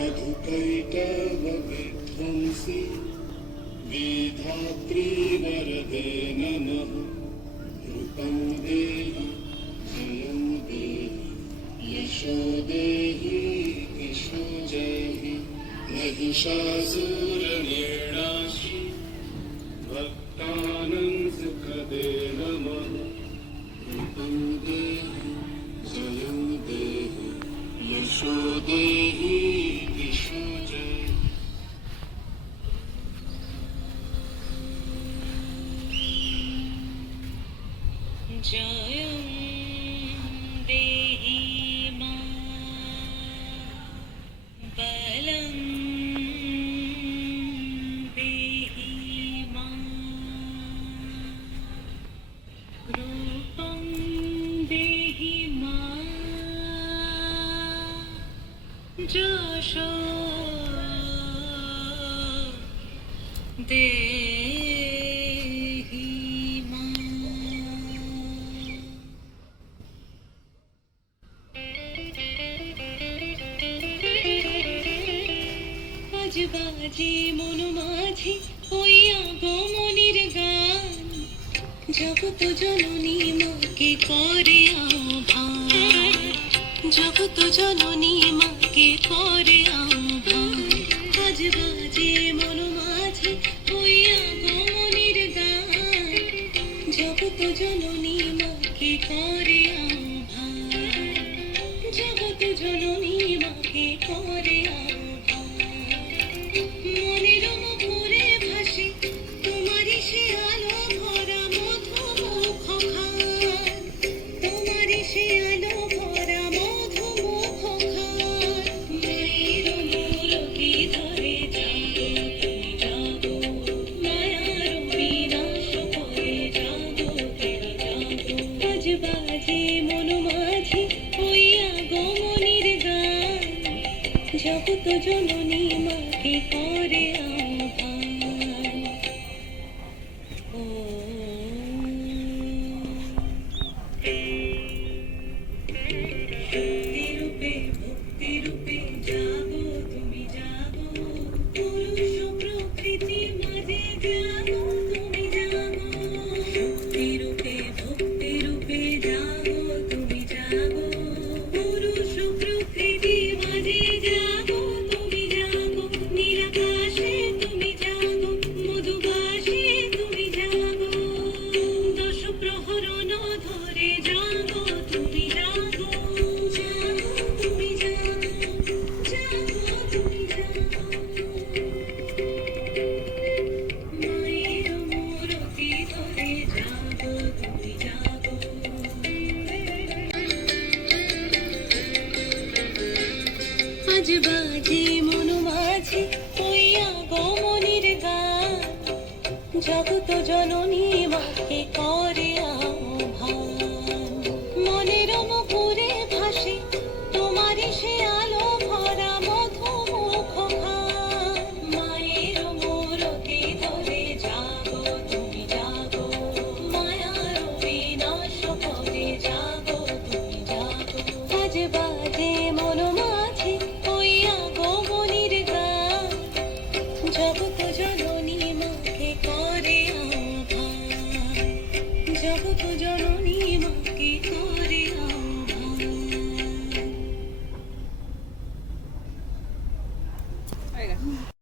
मधुकैटवविध्वंसी विधात्री वरदे नमः। रूपं देहि जयं देहि यशो देहि यशो जयहि। महिषासुरनिर्णाशि भक्तानां सुखदे नमः। रूपं देहि जयं देहि यशो देहि यशो जयहि। जयं देहि मा बलं देहि मा रूपं देहि मा যশো দেহি মা। আজ বাজে মন মাঝে ওই আগমনীর গান, জগত জননী মাকে করে আহ্বান, জগত জননী মাকে করে আহ্বান। আজ বাজে মন মাঝে ওই আগমনীর গান, জগত জননী মাকে করে আহ্বান, জগত জননী মাকে করে আহ্বান। মনের মুখরে ভাসে তোমারই সে আলো ভরা মধুমুখ খান, তোমারই সে আলো ভরা মধুমুখ খান। মায়ের মূরতি ধরে জাগো তুমি জাগো, মায়ার বিনাশ করে জাগো তুমি জাগো। আজ বাজে মন মাঝে ওই আগমনীর গান, জগত জননী মাকে করে আহ্বান। ও শক্তিরূপে ভক্তিরূপে জাগো তুমি জাগো, পুরুষ প্রকৃতি মাঝে জাগো তুমি জাগো। শক্তিরূপে ভক্তিরূপে জাগো তুমি জাগো, পুরুষ প্রকৃতি মাঝে জাগো তুমি জাগো। নিরাকাশে তুমি জাগো, মধুবাসে তুমি জাগো, দশ প্রহরণ ধরে জাগো তুমি জাগো, জাগো তুমি জাগো, জাগো তুমি জাগো। মায়ের মূরতি ধরে জাগো তুমি জাগো। আজ বাজে মন মাঝে ওই আগমনীর গান, জগত জননী মাকে করে আহ্বান। মনের মুখরে ভাসে তোমারই সে আলো ভরা মধুমুখ খান। মায়ের মূরতি ধরে জাগো তুমি জাগো, মায়ার বিনাশ করে জাগো তুমি জাগো। আজ বাজে মন মাঝে ওই আগমনীর গান, জগত জননী মাকে করে আহ্বান, জগত জননী মাকে করে আহ্বান।